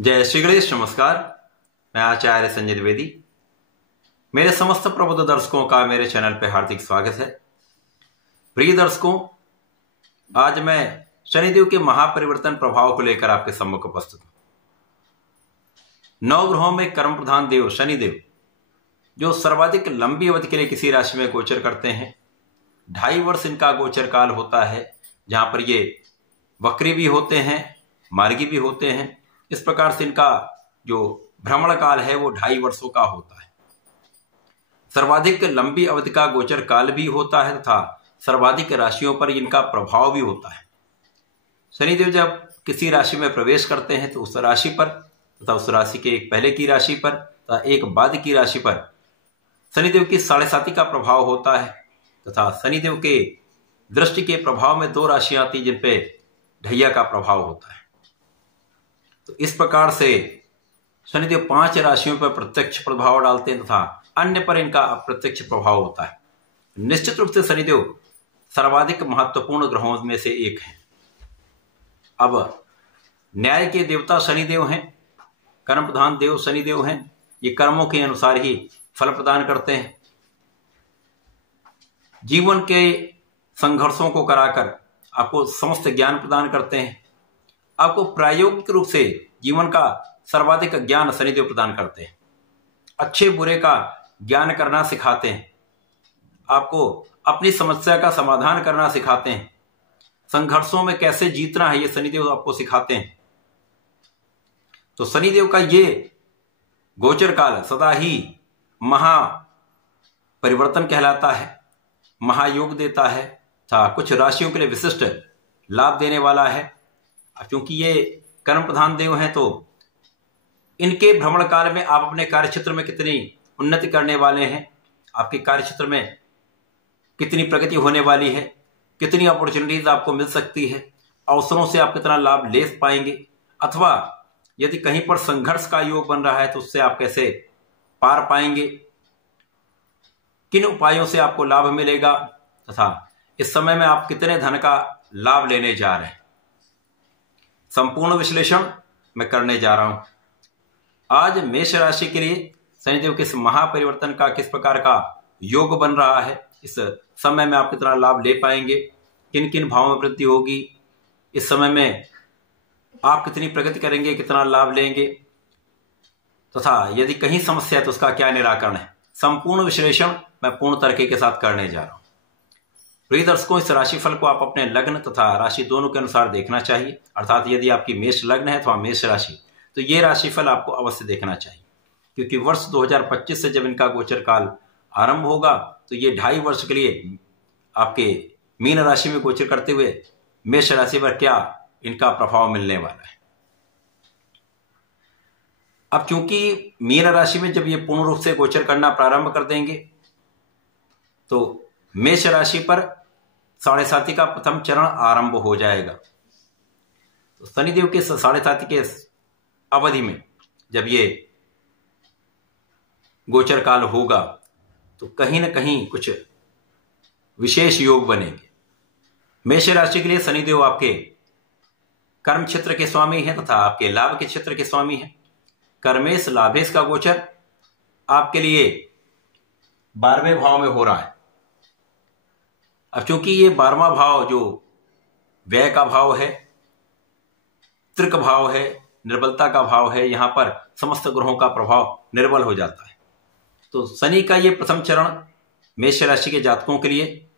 जय श्री गणेश। नमस्कार, मैं आचार्य संजय द्विवेदी। मेरे समस्त प्रबुद्ध दर्शकों का मेरे चैनल पर हार्दिक स्वागत है। प्रिय दर्शकों, आज मैं शनिदेव के महापरिवर्तन प्रभाव को लेकर आपके सम्मुख उपस्थित हूं। नवग्रहों में कर्म प्रधान देव शनिदेव जो सर्वाधिक लंबी अवधि के लिए किसी राशि में गोचर करते हैं, 2.5 वर्ष इनका गोचर काल होता है, जहां पर ये वक्री भी होते हैं, मार्गी भी होते हैं। इस प्रकार से इनका जो भ्रमण काल है वो 2.5 वर्षों का होता है। सर्वाधिक लंबी अवधि का गोचर काल भी होता है तथा सर्वाधिक राशियों पर इनका प्रभाव भी होता है। शनिदेव जब किसी राशि में प्रवेश करते हैं तो उस राशि पर तथा उस राशि के एक पहले की राशि पर तथा एक बाद की राशि पर शनिदेव की 7.5 का प्रभाव होता है तथा शनिदेव के दृष्टि के प्रभाव में 2 राशियां आती जिन पे ढैया का प्रभाव होता है। तो इस प्रकार से शनिदेव 5 राशियों पर प्रत्यक्ष प्रभाव डालते हैं तथा अन्य पर इनका अप्रत्यक्ष प्रभाव होता है। निश्चित रूप से शनिदेव सर्वाधिक महत्वपूर्ण ग्रहों में से एक है। अब न्याय के देवता शनिदेव हैं, कर्म प्रधान देव शनिदेव हैं। ये कर्मों के अनुसार ही फल प्रदान करते हैं। जीवन के संघर्षों को कराकर आपको समस्त ज्ञान प्रदान करते हैं। आपको प्रायोगिक रूप से जीवन का सर्वाधिक ज्ञान शनिदेव प्रदान करते हैं। अच्छे बुरे का ज्ञान करना सिखाते हैं। आपको अपनी समस्या का समाधान करना सिखाते हैं। संघर्षों में कैसे जीतना है ये शनिदेव आपको सिखाते हैं। तो शनिदेव का ये गोचर काल सदा ही महा परिवर्तन कहलाता है, महायोग देता है तथा कुछ राशियों के लिए विशिष्ट लाभ देने वाला है। क्योंकि ये कर्म प्रधान देव हैं तो इनके भ्रमण काल में आप अपने कार्यक्षेत्र में कितनी उन्नति करने वाले हैं, आपके कार्यक्षेत्र में कितनी प्रगति होने वाली है, कितनी अपॉर्चुनिटीज आपको मिल सकती है, अवसरों से आप कितना लाभ ले पाएंगे, अथवा यदि कहीं पर संघर्ष का योग बन रहा है तो उससे आप कैसे पार पाएंगे, किन उपायों से आपको लाभ मिलेगा तथा इस समय में आप कितने धन का लाभ लेने जा रहे हैं, संपूर्ण विश्लेषण मैं करने जा रहा हूं। आज मेष राशि के लिए शनिदेव के इस महापरिवर्तन का किस प्रकार का योग बन रहा है, इस समय में आप कितना लाभ ले पाएंगे, किन किन भावों में वृद्धि होगी, इस समय में आप कितनी प्रगति करेंगे, कितना लाभ लेंगे तथा यदि कहीं समस्या है तो उसका क्या निराकरण है, संपूर्ण विश्लेषण मैं पूर्ण तरीके के साथ करने जा रहा हूं। प्रिय दर्शकों, इस राशिफल को आप अपने लग्न तथा राशि दोनों के अनुसार देखना चाहिए। अर्थात यदि आपकी मेष लग्न है अथवा मेष राशि तो ये राशिफल आपको अवश्य देखना चाहिए, क्योंकि वर्ष 2025 से जब इनका गोचर काल आरंभ होगा तो ये 2.5 वर्ष के लिए आपके मीन राशि में गोचर करते हुए मेष राशि पर क्या इनका प्रभाव मिलने वाला है। अब चूंकि मीन राशि में जब ये पूर्ण रूप से गोचर करना प्रारंभ कर देंगे तो मेष राशि पर 7.5 का प्रथम चरण आरंभ हो जाएगा। तो शनिदेव के 7.5 के अवधि में जब ये गोचर काल होगा तो कहीं ना कहीं कुछ विशेष योग बनेंगे। मेष राशि के लिए शनिदेव आपके कर्म क्षेत्र के स्वामी हैं तथा आपके लाभ के क्षेत्र के स्वामी हैं। कर्मेश लाभेश का गोचर आपके लिए 12वें भाव में हो रहा है। अब चूंकि ये 12वां भाव जो व्यय का भाव है, त्रिक भाव है, निर्बलता का भाव है, यहां पर समस्त ग्रहों का प्रभाव निर्बल हो जाता है। तो शनि का ये प्रथम चरण मेष राशि के जातकों के लिए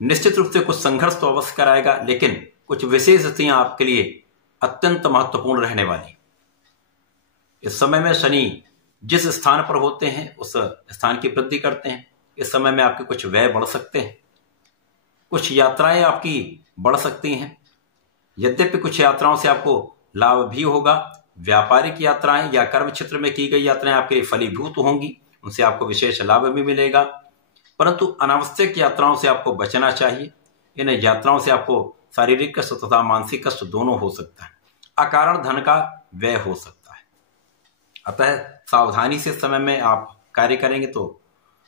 निश्चित रूप से कुछ संघर्ष तो अवश्य कराएगा, लेकिन कुछ विशेष स्थितियां आपके लिए अत्यंत महत्वपूर्ण रहने वाली। इस समय में शनि जिस स्थान पर होते हैं उस स्थान की वृद्धि करते हैं। इस समय में आपके कुछ व्यय बढ़ सकते हैं, कुछ यात्राएं आपकी बढ़ सकती हैं। यद्यपि कुछ यात्राओं से आपको लाभ भी होगा। व्यापारिक यात्राएं या कर्म क्षेत्र में की गई यात्राएं आपके लिए फलीभूत होंगी, उनसे आपको विशेष लाभ भी मिलेगा। परंतु अनावश्यक यात्राओं से आपको बचना चाहिए। इन यात्राओं से आपको शारीरिक कष्ट तथा मानसिक कष्ट दोनों हो सकता है। अकारण धन का व्यय हो सकता है। अतः सावधानी से समय में आप कार्य करेंगे तो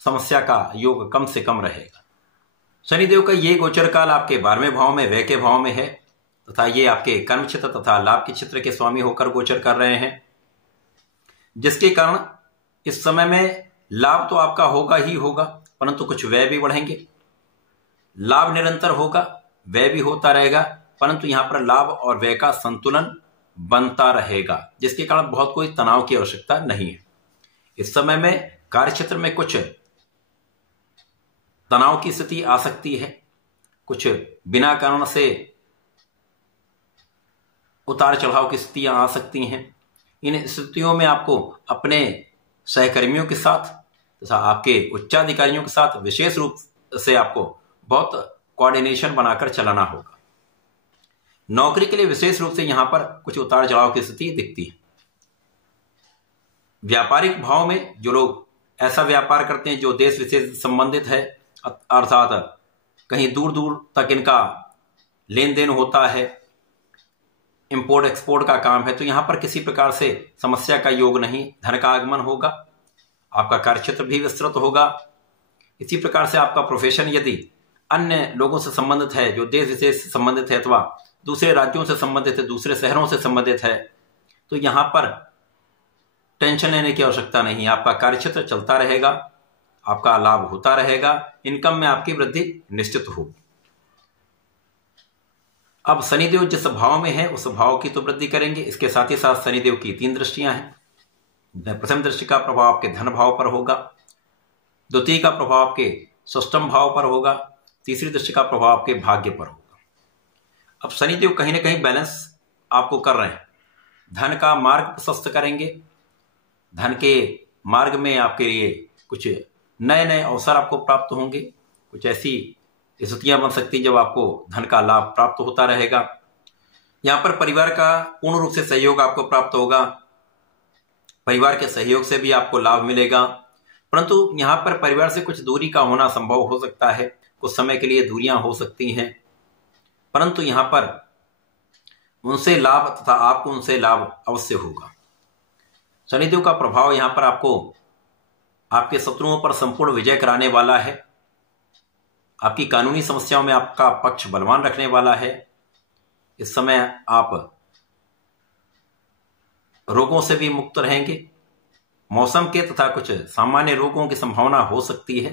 समस्या का योग कम से कम रहेगा। शनिदेव का ये गोचर काल आपके 12वें भाव में व्यय के भाव में है तथा ये आपके कर्म क्षेत्र तथा लाभ के क्षेत्र के स्वामी होकर गोचर कर रहे हैं, जिसके कारण इस समय में लाभ तो आपका होगा ही होगा, परंतु कुछ व्यय भी बढ़ेंगे। लाभ निरंतर होगा, व्यय भी होता रहेगा, परंतु यहां पर लाभ और व्यय का संतुलन बनता रहेगा, जिसके कारण बहुत कोई तनाव की आवश्यकता नहीं है। इस समय में कार्य क्षेत्र में कुछ तनाव की स्थिति आ सकती है, कुछ बिना कारण से उतार चढ़ाव की स्थितियां आ सकती हैं। इन स्थितियों में आपको अपने सहकर्मियों के साथ तथा आपके उच्चाधिकारियों के साथ विशेष रूप से आपको बहुत कोऑर्डिनेशन बनाकर चलाना होगा। नौकरी के लिए विशेष रूप से यहां पर कुछ उतार चढ़ाव की स्थिति दिखती है। व्यापारिक भाव में जो लोग ऐसा व्यापार करते हैं जो देश विशेष से संबंधित है, अर्थात कहीं दूर दूर तक इनका लेन देन होता है, इंपोर्ट एक्सपोर्ट का काम है, तो यहां पर किसी प्रकार से समस्या का योग नहीं, धन का आगमन होगा, आपका कार्यक्षेत्र भी विस्तृत होगा। इसी प्रकार से आपका प्रोफेशन यदि अन्य लोगों से संबंधित है, जो देश विशेष से संबंधित है अथवा दूसरे राज्यों से संबंधित है, दूसरे शहरों से संबंधित है, तो यहां पर टेंशन लेने की आवश्यकता नहीं। आपका कार्यक्षेत्र चलता रहेगा, आपका लाभ होता रहेगा, इनकम में आपकी वृद्धि निश्चित होगी। अब शनिदेव जिस भाव में है उस भाव की तो वृद्धि करेंगे। इसके साथ ही साथ शनिदेव की 3 दृष्टियां हैं। प्रथम दृष्टि का प्रभाव आपके धन भाव पर होगा, द्वितीय का प्रभाव आपके षष्ठम भाव पर होगा, तीसरी दृष्टि का प्रभाव आपके भाग्य पर होगा। अब शनिदेव कहीं ना कहीं बैलेंस आपको कर रहे हैं, धन का मार्ग प्रशस्त करेंगे, धन के मार्ग में आपके लिए कुछ नए नए अवसर आपको प्राप्त होंगे, कुछ ऐसी स्थितियां बन सकती जब आपको धन का लाभ प्राप्त होता रहेगा। यहां पर परिवार का पूर्ण रूप से सहयोग आपको प्राप्त होगा, परिवार के सहयोग से भी आपको लाभ मिलेगा, परंतु यहां पर परिवार से कुछ दूरी का होना संभव हो सकता है, कुछ समय के लिए दूरियां हो सकती हैं, परंतु यहां पर उनसे लाभ तथा आपको उनसे लाभ अवश्य होगा। शनिदेव का प्रभाव यहां पर आपको आपके शत्रुओं पर संपूर्ण विजय कराने वाला है, आपकी कानूनी समस्याओं में आपका पक्ष बलवान रखने वाला है। इस समय आप रोगों से भी मुक्त रहेंगे, मौसम के तथा कुछ सामान्य रोगों की संभावना हो सकती है,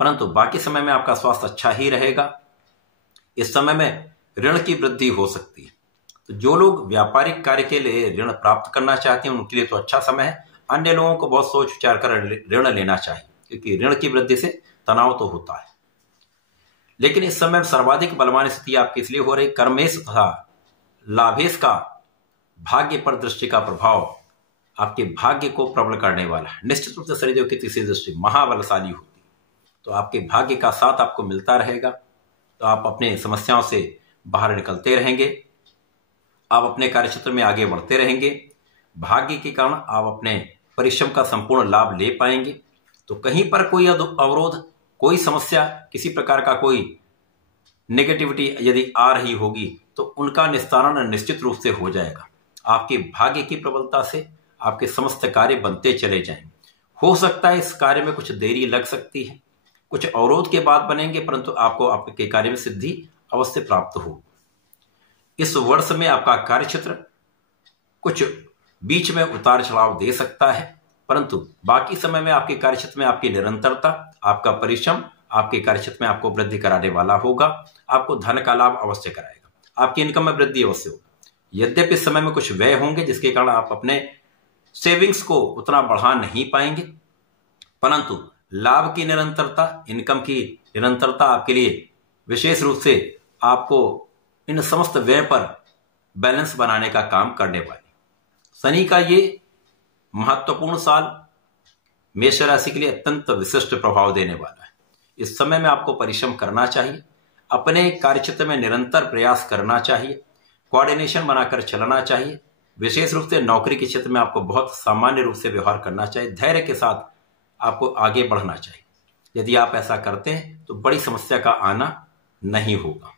परंतु बाकी समय में आपका स्वास्थ्य अच्छा ही रहेगा। इस समय में ऋण की वृद्धि हो सकती है, तो जो लोग व्यापारिक कार्य के लिए ऋण प्राप्त करना चाहते हैं उनके लिए तो अच्छा समय है। अन्य लोगों को बहुत सोच विचार कर ऋण लेना चाहिए, क्योंकि ऋण की वृद्धि से तनाव तो होता है। लेकिन इस समय सर्वाधिक बलवान स्थिति आपकी इसलिए हो रही, कर्मेश तथा लाभेश का भाग्य पर दृष्टि का प्रभाव आपके भाग्य को प्रबल करने वाला है। निश्चित रूप से शनिदेव की तीसरी दृष्टि महाबलशाली होती है, तो आपके भाग्य का साथ आपको मिलता रहेगा, तो आप अपने समस्याओं से बाहर निकलते रहेंगे, आप अपने कार्यक्षेत्र में आगे बढ़ते रहेंगे। भाग्य के कारण आप अपने परिश्रम का संपूर्ण लाभ ले पाएंगे। तो कहीं पर कोई अवरोध, कोई समस्या, किसी प्रकार का कोई नेगेटिविटी यदि आ रही होगी तो उनका निस्तारण निश्चित रूप से हो जाएगा। आपके भाग्य की प्रबलता से आपके समस्त कार्य बनते चले जाएंगे। हो सकता है इस कार्य में कुछ देरी लग सकती है, कुछ अवरोध के बाद बनेंगे, परंतु आपको आपके कार्य में सिद्धि अवश्य प्राप्त हो। इस वर्ष में आपका कार्यक्षेत्र कुछ बीच में उतार चढ़ाव दे सकता है, परंतु बाकी समय में आपके कार्यक्षेत्र में आपकी निरंतरता, आपका परिश्रम आपके कार्यक्षेत्र में आपको वृद्धि कराने वाला होगा, आपको धन का लाभ अवश्य कराएगा, आपकी इनकम में वृद्धि अवश्य होगा। यद्यपि इस समय में कुछ व्यय होंगे जिसके कारण आप अपने सेविंग्स को उतना बढ़ा नहीं पाएंगे, परंतु लाभ की निरंतरता, इनकम की निरंतरता आपके लिए विशेष रूप से आपको इन समस्त व्यय पर बैलेंस बनाने का काम करने वाली। शनि का ये महत्वपूर्ण साल मेष राशि के लिए अत्यंत विशिष्ट प्रभाव देने वाला है। इस समय में आपको परिश्रम करना चाहिए, अपने कार्यक्षेत्र में निरंतर प्रयास करना चाहिए, कोऑर्डिनेशन बनाकर चलना चाहिए। विशेष रूप से नौकरी के क्षेत्र में आपको बहुत सामान्य रूप से व्यवहार करना चाहिए, धैर्य के साथ आपको आगे बढ़ना चाहिए। यदि आप ऐसा करते हैं तो बड़ी समस्या का आना नहीं होगा।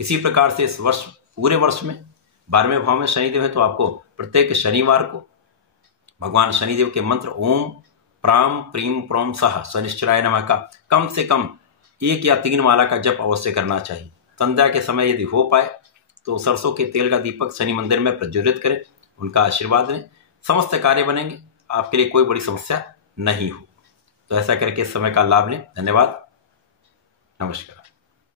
इसी प्रकार से इस वर्ष, पूरे वर्ष में 12वें भाव में शनिदेव है, तो आपको प्रत्येक शनिवार को भगवान शनिदेव के मंत्र ओम प्राम प्रीम प्रोम सह शनिश्चराय नमः का कम से कम 1 या 3 माला का जप अवश्य करना चाहिए। संध्या के समय यदि हो पाए तो सरसों के तेल का दीपक शनि मंदिर में प्रज्वलित करें, उनका आशीर्वाद लें, समस्त कार्य बनेंगे, आपके लिए कोई बड़ी समस्या नहीं हो। तो ऐसा करके इस समय का लाभ लें। धन्यवाद, नमस्कार।